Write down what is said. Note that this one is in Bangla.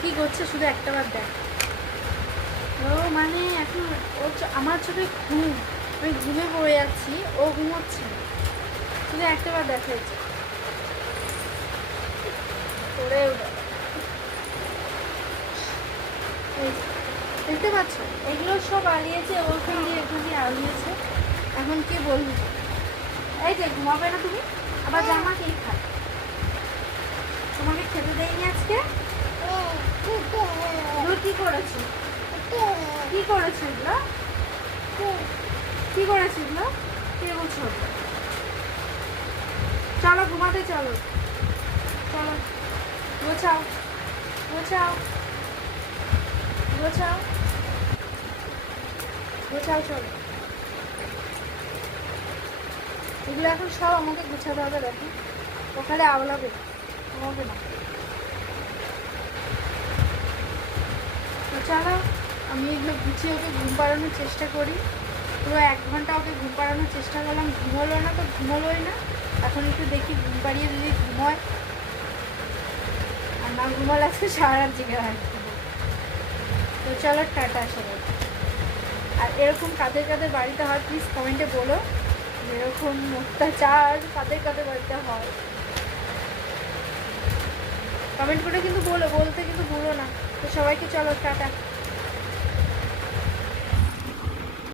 কি করছে শুধু একটা বার দেখ। ও মানে এখন ও আমার চোখে ঘুম, আমি ঘুমে পড়ে যাচ্ছি, ও ঘুমোচ্ছে, শুধু একটা বার দেখা হয়েছে করে ওটা। এই যে, দেখতে পাচ্ছ এগুলো সব আলিয়েছে, ওখান দিয়ে এখান দিয়ে আলিয়েছে। এখন কি বলবো, এই যে ঘুমাবে না তুমি, আবার জামা কে খায়? তোমাকে খেতে দেয়নি আজকে? এগুলো কি করেছো, কি করেছো এগুলো, কি করেছো এগুলো, কে বলছো? চলো ঘুমাতে চলো, চলো গোছাও, গোছাও, গোছাও, গোছাও, চলো। এগুলো এখন সব আমাকে গুছাতে হবে, দেখো ওখানে আওলাবে, ঘুমাবে না। তো চলো আমি এগুলো গুছিয়ে ওকে ঘুম পাড়ানোর চেষ্টা করি। পুরো 1 ঘন্টা ওকে ঘুম পাড়ানোর চেষ্টা করলাম, ঘুমোলো না তো ঘুমোলোই না। এখন একটু দেখি ঘুম পাড়িয়ে যদি ঘুমোয়, আর না ঘুমালে আজকে সারা রাত জেগে রাখবো। তো চলো টাটা সবাই। আর এরকম কাদের কাদের বাড়িতে হয় প্লিজ কমেন্টে বলো, এরকম অত্যাচার কাদের কাদের বাড়িতে হয় কমেন্ট করে কিন্তু বলতে কিন্তু ভুলো না। তো সবাইকে চলো টাটা।